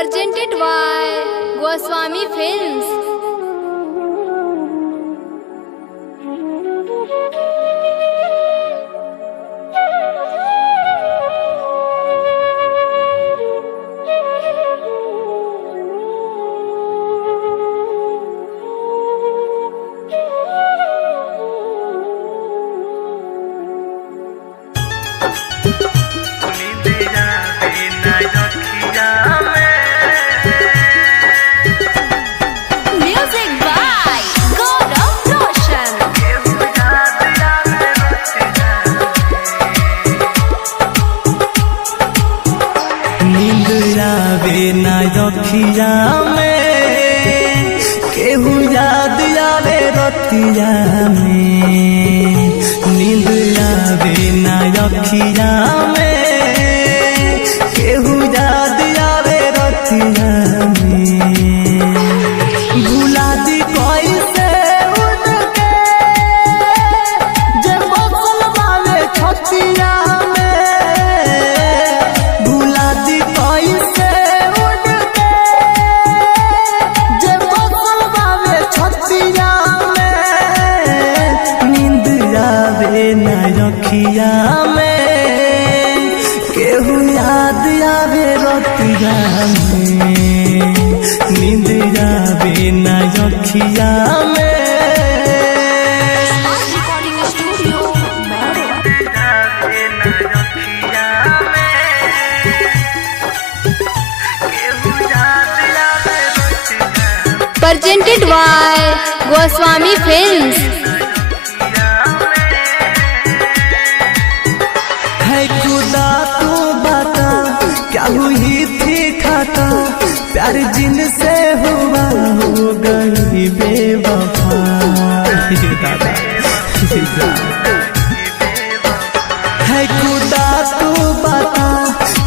presented by Goswami Films. Music by Gaurav Roshan. नींद आवे ना रखिया में केहू याद आवे रतिया में। नींद आवे ना रखिया में केहू याद आवे रतिया में। भुला दी कैसे उनके जे बसल वाले छतिया में। भुला दी कैसे उनके जे बसल वाले छतिया में। नींद आवे ना रखिया में केहू याद आवे रतिया में। नींद आवे ना रखिया में। Recording Studio, Bangalore. Presented by Goswami Films. है खुदा तू बता क्या हुई थी खाता। प्यार जिनसे हुआ हो गई बेवफा। है खुदा तू बता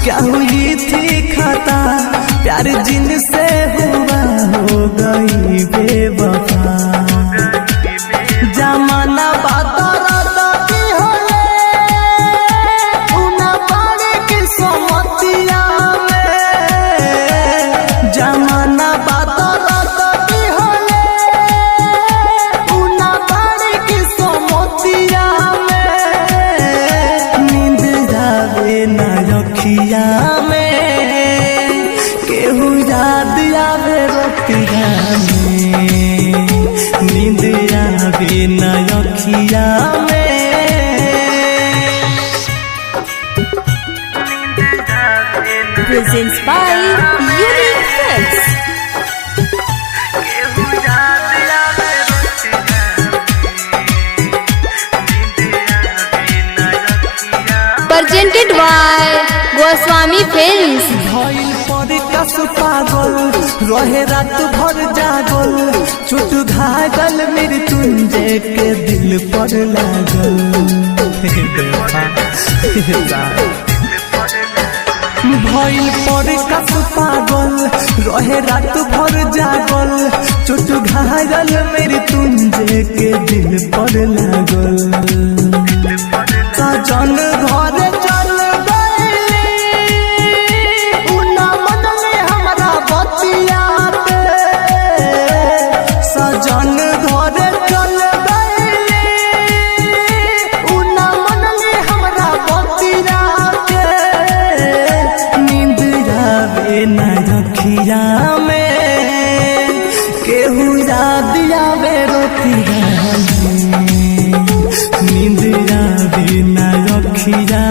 क्या हुई थी खाता। प्यार जिनसे हुआ हो गई बेवफा। जमाना बातरती होले उना पानी की समतिया में। जमाना बातरती होले उना पानी की समतिया में। नींद आवे ना रखिया में केहू याद आवे रतिया में। नींद आवे ना रखिया में। Presents by Unique Films. Presented by Goswami Films. भइल पर कस पागल रहे रात भर जागल। चोट घायल मृत्युंजय के दिल पर लागल। भइल पर कस पागल रहे रात भर जागल। चोट घायल मृत्युंजय के दिल पर लागल। सजन घर चल गइली उना मन में हमरा बतिया पे। सजन घर चल गइली उना मन में हमरा बतिया पे। नींद आवे ना रखिया में केहू याद आवे रतिया में। नींद आवे ना रखिया